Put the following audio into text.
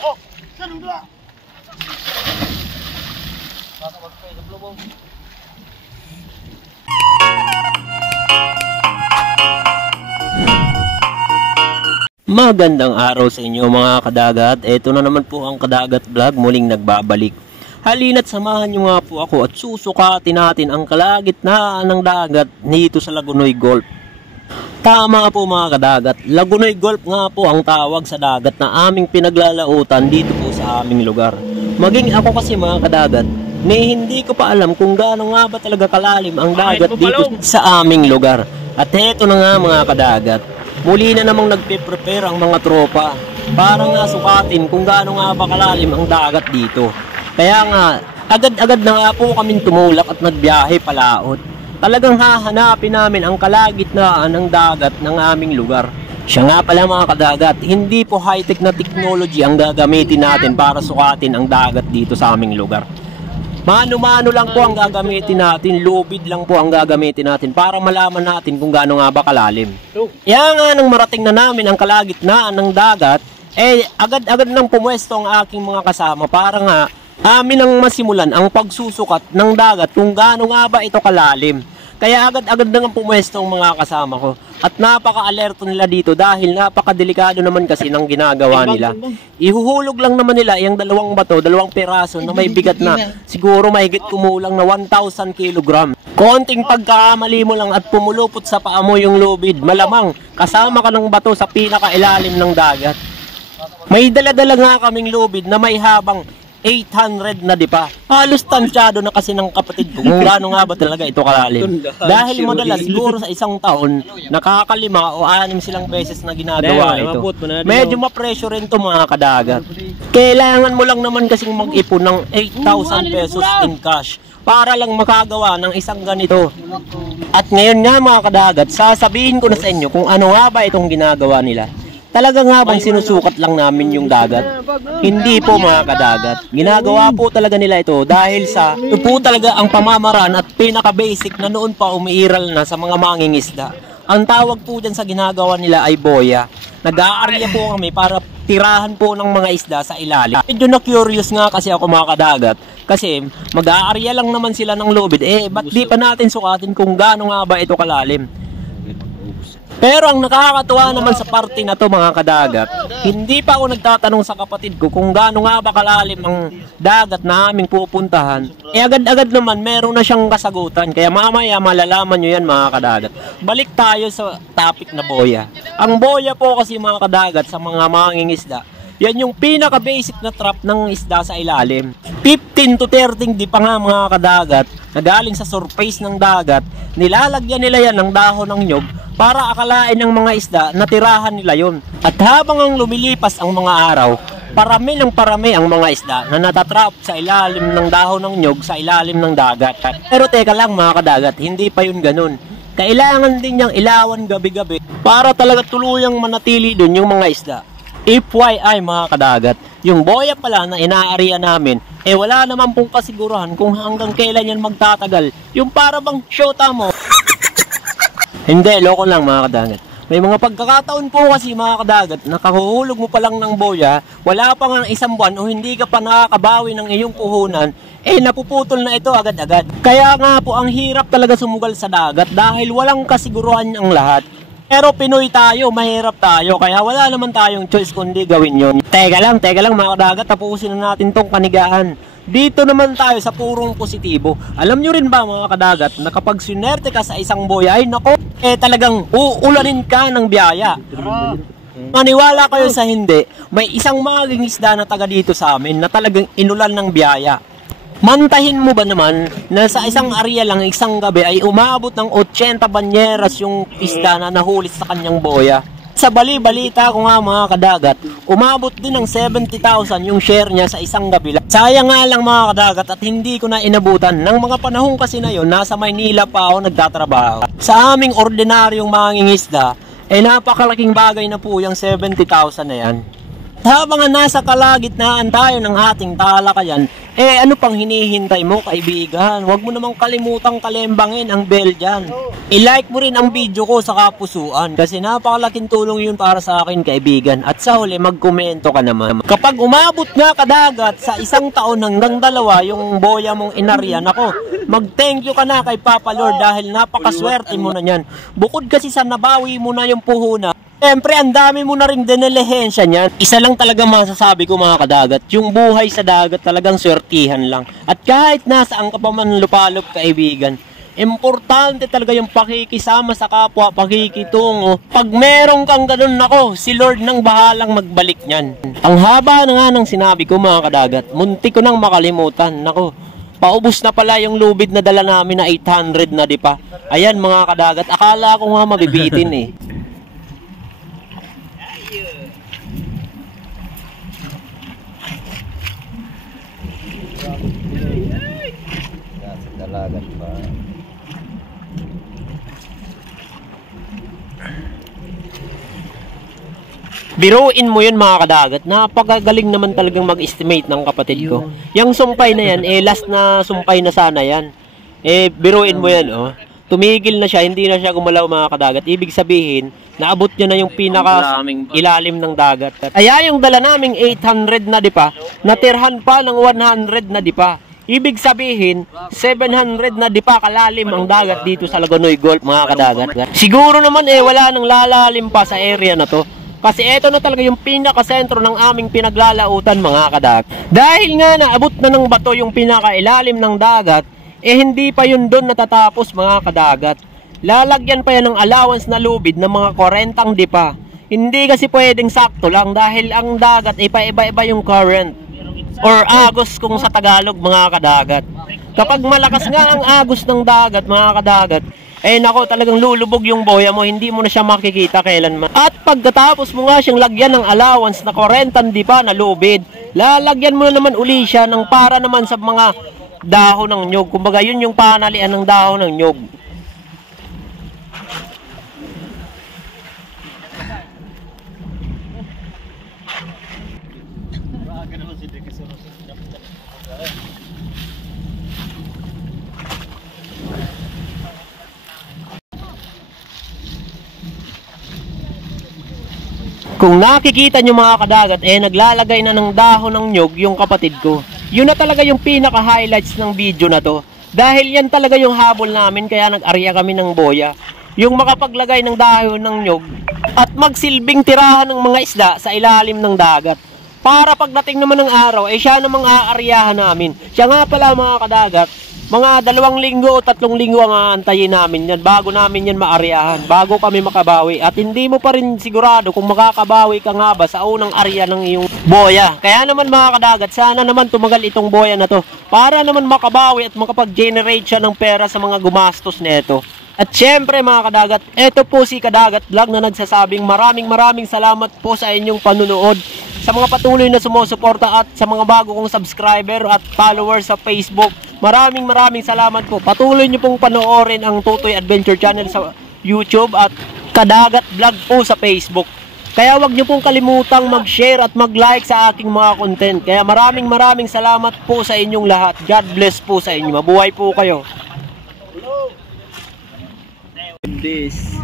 Oh, saan dua? Magandang araw sa inyo mga kadagat. Ito na naman po ang Kadagat Vlog, muling nagbabalik. Halina't samahan nyo nga po ako at susukatin natin ang kalagitnaan ng dagat dito sa Lagunoy Gulf. Tama po mga kadagat, Lagunoy Gulf nga po ang tawag sa dagat na aming pinaglalautan dito po sa aming lugar. Maging ako kasi mga kadagat, hindi ko pa alam kung gaano nga ba talaga kalalim ang dagat dito sa aming lugar. At heto na nga mga kadagat, muli na namang nagpe-prepare ang mga tropa para nga sukatin kung gaano nga ba kalalim ang dagat dito. Kaya nga, agad-agad na nga po kaming tumulak at nagbiyahe palaot. Talagang hahanapin namin ang kalagitnaan ng dagat ng aming lugar. Siya nga pala mga kadagat, hindi po high-tech na technology ang gagamitin natin para sukatin ang dagat dito sa aming lugar. Mano-mano lang po ang gagamitin natin, lubid lang po ang gagamitin natin para malaman natin kung gaano nga ba kalalim. Kaya nga nang marating na namin ang kalagitnaan ng dagat, agad-agad nang pumwesto ang aking mga kasama para nga amin ang masimulan ang pagsusukat ng dagat kung gaano nga ba ito kalalim. Kaya agad-agad na nga pumwesto ang mga kasama ko. At napaka-alerto nila dito dahil napaka-delikado naman kasi ng ginagawa nila. Ihuhulog lang naman nila yung dalawang bato, dalawang piraso na may bigat na siguro mahigit kumulang na 1,000 kg. Konting pagkakamali mo lang at pumulupot sa paa mo yung lubid, malamang kasama ka ng bato sa pinakailalim ng dagat. May dala-dala nga kaming lubid na may habang 800 na di pa. Halos tansyado na kasi ng kapatid ko kung gaano nga ba talaga ito kalalim. Dahil madalas siguro sa isang taon nakakalima o 6 silang beses na ginagawa ito. Medyo ma-pressure rin to mga kadagat. Kailangan mo lang naman kasing mag-ipon ng 8,000 pesos in cash para lang makagawa ng isang ganito. At ngayon nga mga kadagat, sasabihin ko na sa inyo kung ano nga ba itong ginagawa nila. Talaga nga bang sinusukat lang namin yung dagat? Hindi po mga kadagat. Ginagawa po talaga nila ito dahil sa ito po talaga ang pamamaraan at pinaka-basic na noon pa umiiral na sa mga mangingisda. Ang tawag po dyan sa ginagawa nila ay boya. Nag-aarya po kami para tirahan po ng mga isda sa ilalim. Medyo na-curious nga kasi ako mga kadagat. Kasi mag-aarya lang naman sila ng lubid. Ba't di pa natin sukatin kung gaano nga ba ito kalalim? Pero ang nakakatuwa naman sa parte na to mga kadagat, hindi pa ako nagtatanong sa kapatid ko kung gaano nga ba kalalim ang dagat na aming pupuntahan. Agad-agad naman meron na siyang kasagutan. Kaya mamaya malalaman nyo yan mga kadagat. Balik tayo sa topic na boya. Ang boya po kasi mga kadagat sa mga mangingisda, yan yung pinaka-basic na trap ng isda sa ilalim. 15 to 30 di pa nga mga kadagat na galing sa surface ng dagat, nilalagyan nila yan ng dahon ng nyog para akalain ng mga isda na tirahan nila yon. At habang ang lumilipas ang mga araw, parami ng parami ang mga isda na natatrap sa ilalim ng dahon ng nyog sa ilalim ng dagat. Pero teka lang mga kadagat, hindi pa yun ganun. Kailangan din niyang ilawan gabi-gabi para talaga tuluyang manatili dun yung mga isda. FYI mga kadagat, yung boya pala na inaariya namin, wala naman pong kasiguruhan kung hanggang kailan yan magtatagal. Yung para bang shota mo. Hindi, loko lang mga kadagat. May mga pagkakataon po kasi mga kadagat, nakahuhulog mo pa lang ng boya, wala pa nga isang buwan o hindi ka pa nakakabawi ng iyong puhunan, napuputol na ito agad-agad. Kaya nga po ang hirap talaga sumugal sa dagat dahil walang kasiguruhan ang lahat. Pero Pinoy tayo, mahirap tayo, kaya wala naman tayong choice kundi gawin yon. Teka lang mga kadagat, tapusin na natin tong kanigaan. Dito naman tayo sa purong positibo. Alam nyo rin ba mga kadagat, na kapag sinerte ka sa isang boya, ay nako, talagang uulanin ka ng biyaya. Maniwala kayo sa hindi, may isang mangingisda na taga dito sa amin na talagang inulan ng biyaya. Mantahin mo ba naman na sa isang area lang, isang gabi ay umabot ng 80 banyeras yung isda na nahulit sa kanyang boya. Sa bali-balita ko nga mga kadagat, umabot din ng 70,000 yung share niya sa isang gabi lang. Sayang nga lang mga kadagat at hindi ko na inabutan. Nang mga panahon kasi na yun, nasa Maynila pa ako nagtatrabaho. Sa aming ordinaryong mangingisda, napakalaking bagay na po yung 70,000 na yan. Habang nasa kalagitnaan tayo ng ating talakayan, Ano pang hinihintay mo, kaibigan? Huwag mo namang kalimutang kalembangin ang bell dyan. I-like mo rin ang video ko sa kapusuan kasi napakalaking tulong yun para sa akin, kaibigan. At sa huli, magkomento ka naman. Kapag umabot nga kadagat sa 1 taon hanggang 2 yung boya mong inaryan, ako, mag-thank you ka na kay Papa Lord dahil napakaswerte mo na yan. Bukod kasi sa nabawi mo na yung puhunan, siyempre, ang dami mo na rin dinelehensya niyan. Isa lang talaga masasabi ko, mga kadagat, yung buhay sa dagat talagang swertihan lang. At kahit nasaan ka pa man lupalop, kaibigan, importante talaga yung pakikisama sa kapwa, pakikitungo. Pag meron kang ganun, ako, si Lord nang bahalang magbalik niyan. Ang haba na nga ng sinabi ko, mga kadagat, munti ko nang makalimutan. Nako, paubos na pala yung lubid na dala namin na 800 na di pa. Ayan, mga kadagat, akala ko nga mabibitin eh. Dalagan pa. Biruin mo yun, mga kadagat. Napakagaling naman talagang mag-estimate ng kapatid ko. Yung sumpay na yan, last na sumpay na sana yan. Biruin mo yan, oh. Tumigil na siya, hindi na siya gumalaw, mga kadagat. Ibig sabihin, naabot niya na yung pinaka ilalim ng dagat. Kaya yung dala naming 800 na di pa, natirhan pa ng 100 na di pa. Ibig sabihin, 700 na di pa kalalim ang dagat dito sa Lagonoy Gulf, mga kadagat. Siguro naman wala nang lalalim pa sa area na to. Kasi ito na talaga yung pinaka-sentro ng aming pinaglalautan, mga kadagat. Dahil nga naabot na ng bato yung pinaka-ilalim ng dagat, hindi pa yun doon natatapos, mga kadagat. Lalagyan pa yan ng allowance na lubid ng mga 40 di pa. Hindi kasi pwedeng sakto lang dahil ang dagat iba-iba yung current. Or agos kung sa Tagalog, mga kadagat. Kapag malakas nga ang agos ng dagat, mga kadagat, nako, talagang lulubog yung boya mo, hindi mo na siya makikita kailanman. At pagkatapos mo nga siyang lagyan ng allowance na 40 di pa na lubid, lalagyan mo na naman uli siya ng para naman sa mga dahon ng nyog. Kumbaga, yun yung panalian ng dahon ng nyog. Kung nakikita nyo, mga kadagat, naglalagay na ng dahon ng nyog yung kapatid ko. Yun na talaga yung pinaka-highlights ng video na to. Dahil yan talaga yung habol namin, kaya nag-arya kami ng boya. Yung makapaglagay ng dahon ng nyog at magsilbing tirahan ng mga isda sa ilalim ng dagat. Para pagdating naman ng araw, siya namang aaryahan namin. Siya nga pala, mga kadagat, mga 2 linggo o 3 linggo ang aantayin namin yan bago namin yan maaryahan, bago kami makabawi. At hindi mo pa rin sigurado kung makakabawi ka nga ba sa unang arya ng iyong boya. Kaya naman, mga kadagat, sana naman tumagal itong boya na to para naman makabawi at makapag-generate siya ng pera sa mga gumastos nito. At syempre, mga kadagat, ito po si Kadagat Vlog na nagsasabing maraming salamat po sa inyong panunood, sa mga patuloy na sumusuporta at sa mga bago kong subscriber at followers sa Facebook. Maraming salamat po. Patuloy nyo pong panoorin ang Tutoy Adventure Channel sa YouTube at Kadagat Vlog po sa Facebook. Kaya wag nyo pong kalimutang mag-share at mag-like sa aking mga content. Kaya maraming salamat po sa inyong lahat. God bless po sa inyo. Mabuhay po kayo. This.